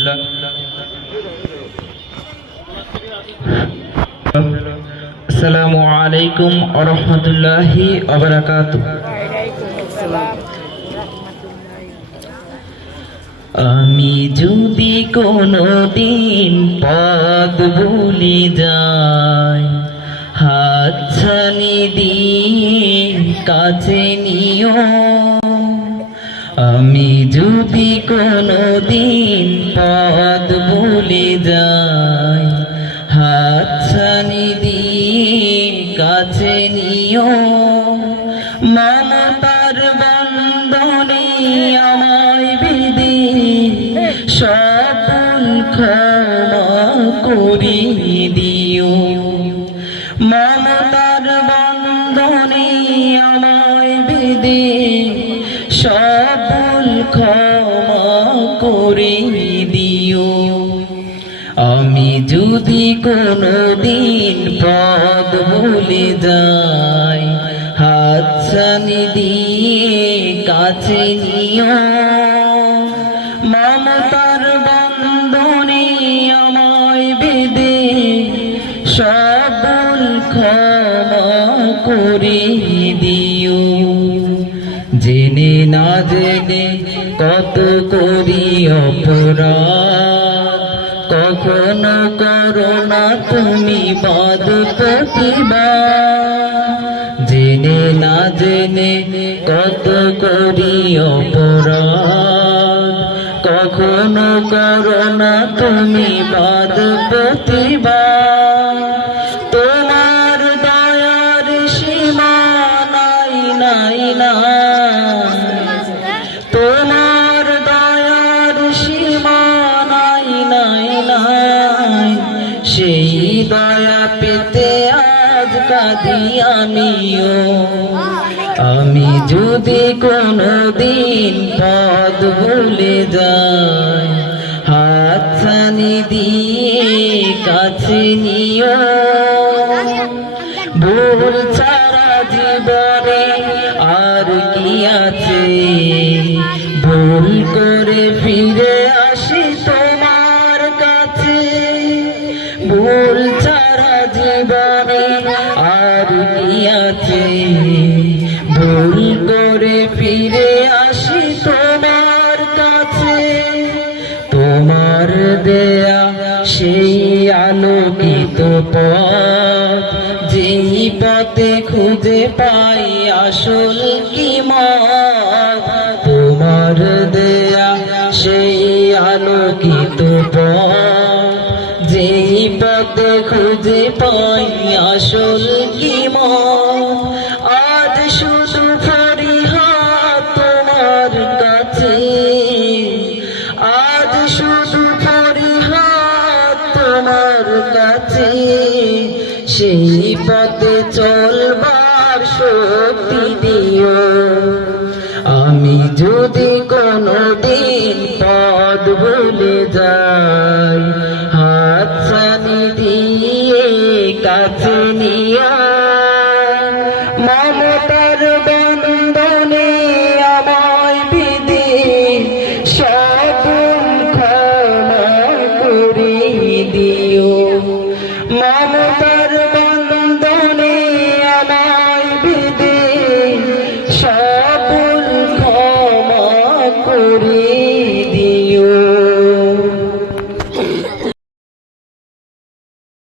রহমাতুল্লাহ। আসসালামু আলাইকুম ওয়া রাহমাতুল্লাহি ওয়া বারাকাতুহু। আমি যদি কোনদিন পথ ভুলে যাই, হাতছানি দিয়ে কাছে নিও। আমি যদি কোনদিন পথ ভুলে যাই, হাতছানি দিয়ে কাছে নিও। মমতার বন্ধনে আমায় বেঁধে সকল ক্ষমা করিয়ে দিও। মমতার বন্ধনে আমায় বেঁধে সকল ক্ষমা করিয়ে দিও। আমি যদি কোনদিন পথ ভুলে যাই, হাতছানি দিয়ে কাছে নিও। মমতার বন্ধনে আমায় বেঁধে সকল ক্ষমা করিয়ে দিও। জেনে না জেনে কত করি অপরাধ, কখনো করো না তুমি বাদ প্রতিবাদ। জেনে না জেনে কত করি অপরাধ, কখনো করো না তুমি বাদ প্রতিবাদ। তোমার দয়ার সীমা নাই নাই নাই, তোমার দয়ার সীমা নাই নাই নাই। সেই দয়া পেতে আজ কাঁদি আমিও। আমি যদি কোনদিন পথ ভুলে যাই, হাতছানি দিয়ে কাছে নিও। ভুল ছাড়া জীবনে আর কি আছে, ভুল করে ফিরে আসি তোমার কাছে। ভুল ছাড়া জীবনে আর কি আছে, ভুল করে ফিরে আসি তোমার কাছে। তোমার দেয়া সেই আলোকিত পথ, যেই পথে খুঁজে পাই আসল কিমত। তোমার দেয়া সেই আলোকিত পথ, যেই পথে খুঁজে পাই আসল কিমত। আজ শুধু ফরিয়াদ তোমার কাছে, আজ শুধু ফরিয়াদ তোমার কাছে। সেই পথে চলবার শক্তি দিও। আমি যদি কোনদিন পথ ভুলে যাই,